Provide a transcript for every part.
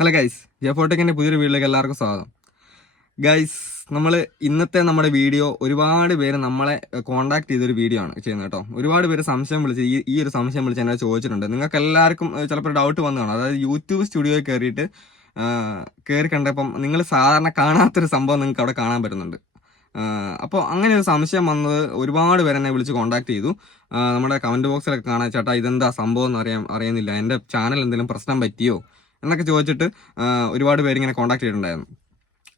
Hello guys, ജെഫോട്ടെക്കിൻ്റെ പുതിയൊരു വീഡിയോയിലേക്ക് എല്ലാവർക്കും സ്വാഗതം. ഗൈസ്, നമ്മൾ ഇന്നത്തെ നമ്മുടെ വീഡിയോ ഒരുപാട് പേര് നമ്മളെ കോൺടാക്ട് ചെയ്തൊരു വീഡിയോ ആണ് ചെയ്യുന്നത് കേട്ടോ. ഒരുപാട് പേര് സംശയം വിളിച്ച് ഈ ഒരു സംശയം വിളിച്ച് എന്നെ ചോദിച്ചിട്ടുണ്ട്. നിങ്ങൾക്ക് എല്ലാവർക്കും ചിലപ്പോൾ ഡൗട്ട് വന്നു കാണും. അതായത് യൂട്യൂബ് സ്റ്റുഡിയോയിൽ കയറി കണ്ടപ്പം നിങ്ങൾ സാധാരണ കാണാത്തൊരു സംഭവം നിങ്ങൾക്ക് അവിടെ കാണാൻ പറ്റുന്നുണ്ട്. അപ്പോൾ അങ്ങനെ ഒരു സംശയം വന്നത് ഒരുപാട് പേര് എന്നെ വിളിച്ച് കോൺടാക്ട് ചെയ്തു. നമ്മുടെ കമൻറ്റ് ബോക്സിലൊക്കെ കാണാൻ, ചേട്ടാ ഇതെന്താ സംഭവം എന്ന് അറിയുന്നില്ല, എൻ്റെ ചാനൽ എന്തെങ്കിലും പ്രശ്നം പറ്റിയോ എന്നൊക്കെ ചോദിച്ചിട്ട് ഒരുപാട് പേരിങ്ങനെ കോൺടാക്ട് ചെയ്തിട്ടുണ്ടായിരുന്നു.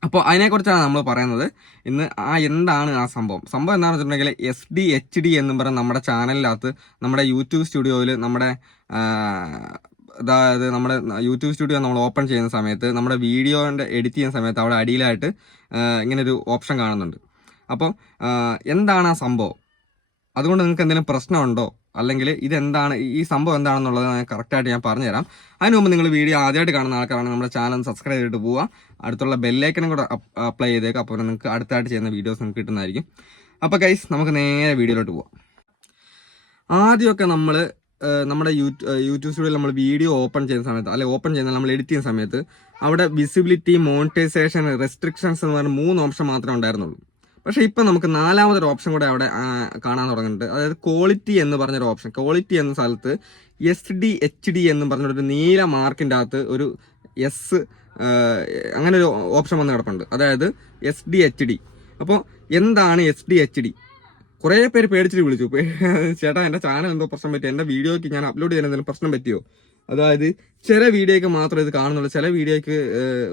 അപ്പോൾ അതിനെക്കുറിച്ചാണ് നമ്മൾ പറയുന്നത് ഇന്ന്. എന്താണ് ആ സംഭവം എന്താണെന്ന് വെച്ചിട്ടുണ്ടെങ്കിൽ SD HD എന്നും പറഞ്ഞ് നമ്മുടെ ചാനലിനകത്ത് നമ്മുടെ യൂട്യൂബ് സ്റ്റുഡിയോയിൽ അതായത് നമ്മുടെ യൂട്യൂബ് സ്റ്റുഡിയോ നമ്മൾ ഓപ്പൺ ചെയ്യുന്ന സമയത്ത് നമ്മുടെ വീഡിയോൻ്റെ എഡിറ്റ് ചെയ്യുന്ന സമയത്ത് അവിടെ അടിയിലായിട്ട് ഇങ്ങനൊരു ഓപ്ഷൻ കാണുന്നുണ്ട്. അപ്പോൾ എന്താണ് ആ സംഭവം, അതുകൊണ്ട് നിങ്ങൾക്ക് എന്തെങ്കിലും പ്രശ്നമുണ്ടോ, അല്ലെങ്കിൽ ഇതെന്താണ് ഈ സംഭവം എന്താണെന്നുള്ളത് കറക്റ്റായിട്ട് ഞാൻ പറഞ്ഞുതരാം. അതിന് മുമ്പ് നിങ്ങൾ വീഡിയോ ആദ്യമായിട്ട് കാണുന്ന ആൾക്കാരാണ് നമ്മുടെ ചാനൽ സബ്സ്ക്രൈബ് ചെയ്തിട്ട് പോവുക. അടുത്തുള്ള ബെല്ലൈക്കനും കൂടെ അപ്ലൈ ചെയ്തേക്കുക. അപ്പോൾ നിങ്ങൾക്ക് അടുത്തായിട്ട് ചെയ്യുന്ന വീഡിയോസ് നിങ്ങൾക്ക് കിട്ടുന്നതായിരിക്കും. അപ്പോൾ ഗൈസ്, നമുക്ക് നേരെ വീഡിയോയിലോട്ട് പോവാം. ആദ്യമൊക്കെ നമ്മൾ നമ്മുടെ യൂട്യൂബ് സ്റ്റുഡിയോയിൽ നമ്മൾ വീഡിയോ ഓപ്പൺ ചെയ്യുന്ന സമയത്ത്, അല്ലെങ്കിൽ ഓപ്പൺ ചെയ്യുന്ന നമ്മൾ എഡിറ്റ് ചെയ്യുന്ന സമയത്ത് അവിടെ വിസിബിലിറ്റി, മോണിറ്റൈസേഷൻ, റെസ്ട്രിക്ഷൻസ് എന്ന് പറഞ്ഞ 3 ഓപ്ഷൻ മാത്രമേ ഉണ്ടായിരുന്നുള്ളൂ. പക്ഷേ ഇപ്പം നമുക്ക് 4ാമതൊരു ഓപ്ഷൻ കൂടെ അവിടെ കാണാൻ തുടങ്ങുന്നുണ്ട്. അതായത് ക്വാളിറ്റി എന്ന് പറഞ്ഞൊരു ഓപ്ഷൻ. ക്വാളിറ്റി എന്ന സ്ഥലത്ത് SD HD എന്ന് പറഞ്ഞൊരു നീല മാർക്കിൻ്റെ അകത്ത് ഒരു അങ്ങനെ ഒരു ഓപ്ഷൻ വന്ന് കിടപ്പുണ്ട്. അതായത് SD HD. അപ്പോൾ എന്താണ് SD HD? കുറേ പേര് പേടിച്ചിട്ട് വിളിച്ചു, ചേട്ടാ എൻ്റെ ചാനൽ എന്തോ പ്രശ്നം പറ്റി, എൻ്റെ വീഡിയോയ്ക്ക് ഞാൻ അപ്ലോഡ് ചെയ്യാൻ എന്തെങ്കിലും പ്രശ്നം പറ്റിയോ, അതായത് ചില വീഡിയോയ്ക്ക് മാത്രമേ ഇത് കാണുന്നുള്ളൂ, ചില വീഡിയോയ്ക്ക്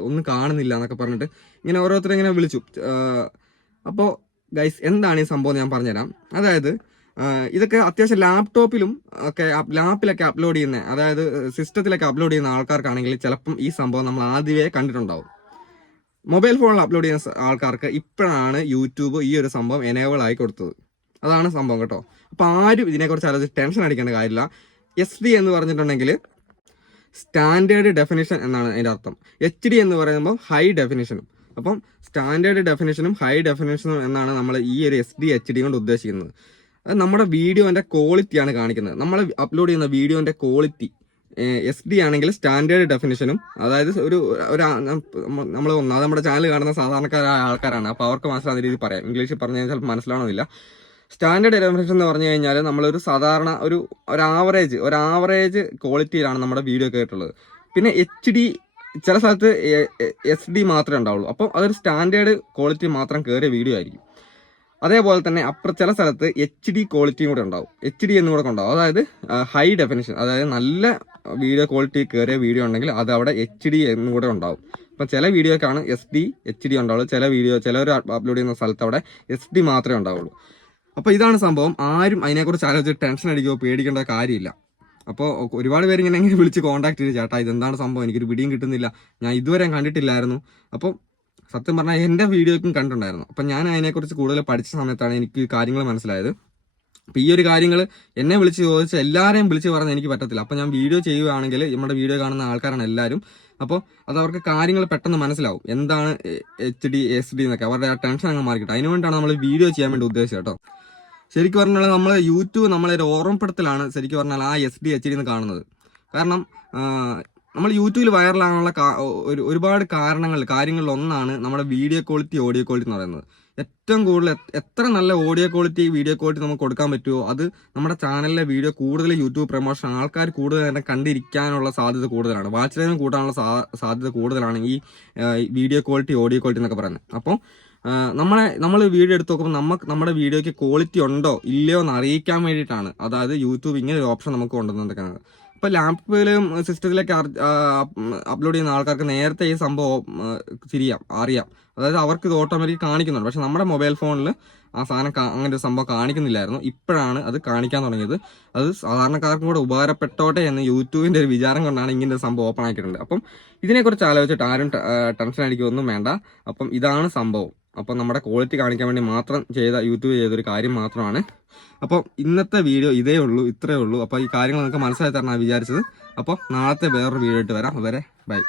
ഒന്നും കാണുന്നില്ല എന്നൊക്കെ പറഞ്ഞിട്ട് ഇങ്ങനെ ഓരോരുത്തരും ഇങ്ങനെ വിളിച്ചു. അപ്പോൾ ഗൈസ്, എന്താണ് ഈ സംഭവം ഞാൻ പറഞ്ഞുതരാം. അതായത് ഇതൊക്കെ അത്യാവശ്യം ലാപ്പിലൊക്കെ അപ്ലോഡ് ചെയ്യുന്ന, അതായത് സിസ്റ്റത്തിലൊക്കെ അപ്ലോഡ് ചെയ്യുന്ന ആൾക്കാർക്കാണെങ്കിൽ ചിലപ്പം ഈ സംഭവം നമ്മൾ ആദ്യമേ കണ്ടിട്ടുണ്ടാവും. മൊബൈൽ ഫോണിൽ അപ്ലോഡ് ചെയ്യുന്ന ആൾക്കാർക്ക് ഇപ്പോഴാണ് യൂട്യൂബ് ഈ ഒരു സംഭവം എനേബിൾ ആയി കൊടുത്തത്. അതാണ് സംഭവം കേട്ടോ. അപ്പോൾ ആരും ഇതിനെക്കുറിച്ച് ആലോചിച്ച് ടെൻഷൻ അടിക്കേണ്ട കാര്യമില്ല. SD എന്ന് പറഞ്ഞിട്ടുണ്ടെങ്കിൽ സ്റ്റാൻഡേർഡ് ഡെഫിനിഷൻ എന്നാണ് അതിൻ്റെ അർത്ഥം. HD എന്ന് പറയുമ്പോൾ ഹൈ ഡെഫിനിഷനും. അപ്പം സ്റ്റാൻഡേർഡ് ഡെഫിനിഷനും ഹൈ ഡെഫിനിഷനും എന്നാണ് നമ്മൾ ഈ ഒരു SD HD കൊണ്ട് ഉദ്ദേശിക്കുന്നത്. അത് നമ്മുടെ വീഡിയോൻ്റെ ക്വാളിറ്റിയാണ് കാണിക്കുന്നത്. നമ്മൾ അപ്ലോഡ് ചെയ്യുന്ന വീഡിയോൻ്റെ ക്വാളിറ്റി SD ആണെങ്കിൽ സ്റ്റാൻഡേർഡ് ഡെഫിനിഷനും, അതായത് നമ്മൾ നമ്മുടെ ചാനൽ കാണുന്ന സാധാരണക്കാരായ ആൾക്കാരാണ്, അപ്പോൾ അവർക്ക് മനസ്സിലാകുന്ന രീതിയിൽ പറയാം. ഇംഗ്ലീഷിൽ പറഞ്ഞു കഴിഞ്ഞാൽ ചിലപ്പോൾ മനസ്സിലാവണമെന്നില്ല. സ്റ്റാൻഡേർഡ് ഡെഫിനിഷൻ എന്ന് പറഞ്ഞു കഴിഞ്ഞാൽ നമ്മളൊരു സാധാരണ ഒരു ആവറേജ് ക്വാളിറ്റിയിലാണ് നമ്മുടെ വീഡിയോ കേട്ടുള്ളത്. പിന്നെ HD ചില സ്ഥലത്ത് SD മാത്രമേ ഉണ്ടാവുള്ളൂ. അപ്പോൾ അതൊരു സ്റ്റാൻഡേർഡ് ക്വാളിറ്റി മാത്രം കയറിയ വീഡിയോ ആയിരിക്കും. അതേപോലെ തന്നെ ചില സ്ഥലത്ത് HD ക്വാളിറ്റിയും കൂടെ ഉണ്ടാവും, HD എന്നും കൂടെ ഉണ്ടാവും. അതായത് ഹൈ ഡെഫിനിഷൻ, അതായത് നല്ല വീഡിയോ ക്വാളിറ്റി കയറിയ വീഡിയോ ഉണ്ടെങ്കിൽ അത് അവിടെ HD എന്നും കൂടെ ഉണ്ടാവും. അപ്പം ചില വീഡിയോക്കാണ് SD ഉണ്ടാവുള്ളൂ, ചിലർ അപ്ലോഡ് ചെയ്യുന്ന സ്ഥലത്ത് അവിടെ SD മാത്രമേ ഉണ്ടാവുള്ളൂ. അപ്പോൾ ഇതാണ് സംഭവം. ആരും അതിനെക്കുറിച്ച് ആലോചിച്ച് ടെൻഷൻ അടിക്കുകയോ പേടിക്കേണ്ട കാര്യമില്ല. അപ്പോൾ ഒരുപാട് പേര് ഇങ്ങനെ വിളിച്ച് കോൺടാക്ട് ചെയ്ത്, ചേട്ടാ ഇതെന്താണ് സംഭവം, എനിക്കൊരു പിടിയും കിട്ടുന്നില്ല, ഞാൻ ഇതുവരെ കണ്ടിട്ടില്ലായിരുന്നു. അപ്പോൾ സത്യം പറഞ്ഞാൽ എൻ്റെ വീഡിയോയ്ക്കും കണ്ടിട്ടുണ്ടായിരുന്നു. അപ്പം ഞാൻ അതിനെക്കുറിച്ച് കൂടുതൽ പഠിച്ച സമയത്താണ് എനിക്ക് കാര്യങ്ങൾ മനസ്സിലായത്. അപ്പോൾ ഈ ഒരു കാര്യങ്ങൾ എന്നെ വിളിച്ച് ചോദിച്ച് എല്ലാവരെയും വിളിച്ച് പറഞ്ഞാൽ എനിക്ക് പറ്റത്തില്ല. അപ്പോൾ ഞാൻ വീഡിയോ ചെയ്യുകയാണെങ്കിൽ നമ്മുടെ വീഡിയോ കാണുന്ന ആൾക്കാരാണ് എല്ലാവരും. അപ്പോൾ അത് അവർക്ക് കാര്യങ്ങൾ പെട്ടെന്ന് മനസ്സിലാവും, എന്താണ് HD SD എന്നൊക്കെ. അവരുടെ ആ ടെൻഷൻ അങ്ങ് മാറിക്കിട്ടും. അതിനുവേണ്ടിയാണ് നമ്മൾ വീഡിയോ ചെയ്യാൻ വേണ്ടി ഉദ്ദേശിച്ചത് കേട്ടോ. ശരിക്കും പറഞ്ഞാൽ നമ്മൾ യൂട്യൂബ് നമ്മളൊരു ഓർമ്മപ്പെടുത്തലാണ് ശരിക്കും പറഞ്ഞാൽ ആ SD HD എന്ന് കാണുന്നത്. കാരണം നമ്മൾ യൂട്യൂബിൽ വൈറലാകാനുള്ള ഒരുപാട് കാര്യങ്ങളിലൊന്നാണ് നമ്മുടെ വീഡിയോ ക്വാളിറ്റി, ഓഡിയോ ക്വാളിറ്റി എന്ന് പറയുന്നത്. ഏറ്റവും കൂടുതൽ എത്ര നല്ല ഓഡിയോ ക്വാളിറ്റി, വീഡിയോ ക്വാളിറ്റി നമുക്ക് കൊടുക്കാൻ പറ്റുമോ അത് നമ്മുടെ ചാനലിലെ വീഡിയോ കൂടുതൽ യൂട്യൂബ് പ്രൊമോഷൻ, ആൾക്കാർ കൂടുതൽ നേരം കണ്ടിരിക്കാനുള്ള സാധ്യത കൂടുതലാണ്, വാച്ച് ടൈം കൂട്ടാനുള്ള സാധ്യത കൂടുതലാണ് ഈ വീഡിയോ ക്വാളിറ്റി, ഓഡിയോ ക്വാളിറ്റി എന്നൊക്കെ പറയുന്നത്. അപ്പോൾ നമ്മൾ വീഡിയോ എടുത്ത് നോക്കുമ്പോൾ നമ്മുടെ വീഡിയോയ്ക്ക് ക്വാളിറ്റി ഉണ്ടോ ഇല്ലയോ എന്ന് അറിയിക്കാൻ വേണ്ടിയിട്ടാണ്, അതായത് യൂട്യൂബ് ഇങ്ങനെ ഒരു ഓപ്ഷൻ നമുക്ക് കൊണ്ടുവന്നിരിക്കുന്നത്. ഇപ്പോൾ ലാപ്പിലും സിസ്റ്റത്തിലൊക്കെ അപ്ലോഡ് ചെയ്യുന്ന ആൾക്കാർക്ക് നേരത്തെ ഈ സംഭവം അറിയാം. അതായത് അവർക്ക് ഇത് ഓട്ടോമാറ്റിക് കാണിക്കുന്നുണ്ട്. പക്ഷെ നമ്മുടെ മൊബൈൽ ഫോണിൽ ആ സാധനം അങ്ങനെ ഒരു സംഭവം കാണിക്കുന്നില്ലായിരുന്നു. ഇപ്പോഴാണ് അത് കാണിക്കാൻ തുടങ്ങിയത്. അത് സാധാരണക്കാർക്കും കൂടെ ഉപകാരപ്പെട്ടോട്ടെ എന്ന് യൂട്യൂബിൻ്റെ ഒരു വിചാരം കൊണ്ടാണ് ഇങ്ങനെ ഒരു സംഭവം ഓപ്പൺ ആക്കിയിട്ടുണ്ട്. അപ്പം ഇതിനെക്കുറിച്ച് ആലോചിച്ചിട്ട് ആരും ടെൻഷൻ അടിക്കുകയൊന്നും വേണ്ട. അപ്പം ഇതാണ് സംഭവം. അപ്പം നമ്മുടെ ക്വാളിറ്റി കാണിക്കാൻ വേണ്ടി മാത്രം യൂട്യൂബ് ചെയ്തൊരു കാര്യം മാത്രമാണ്. അപ്പോൾ ഇന്നത്തെ വീഡിയോ ഇത്രയേ ഉള്ളൂ. അപ്പോൾ ഈ കാര്യങ്ങൾ നിങ്ങൾക്ക് മനസ്സിലാക്കി തരണമാണ് വിചാരിച്ചത്. അപ്പോൾ നാളത്തെ വേറൊരു വീഡിയോ ആയിട്ട് വരാം. വരെ ബൈ.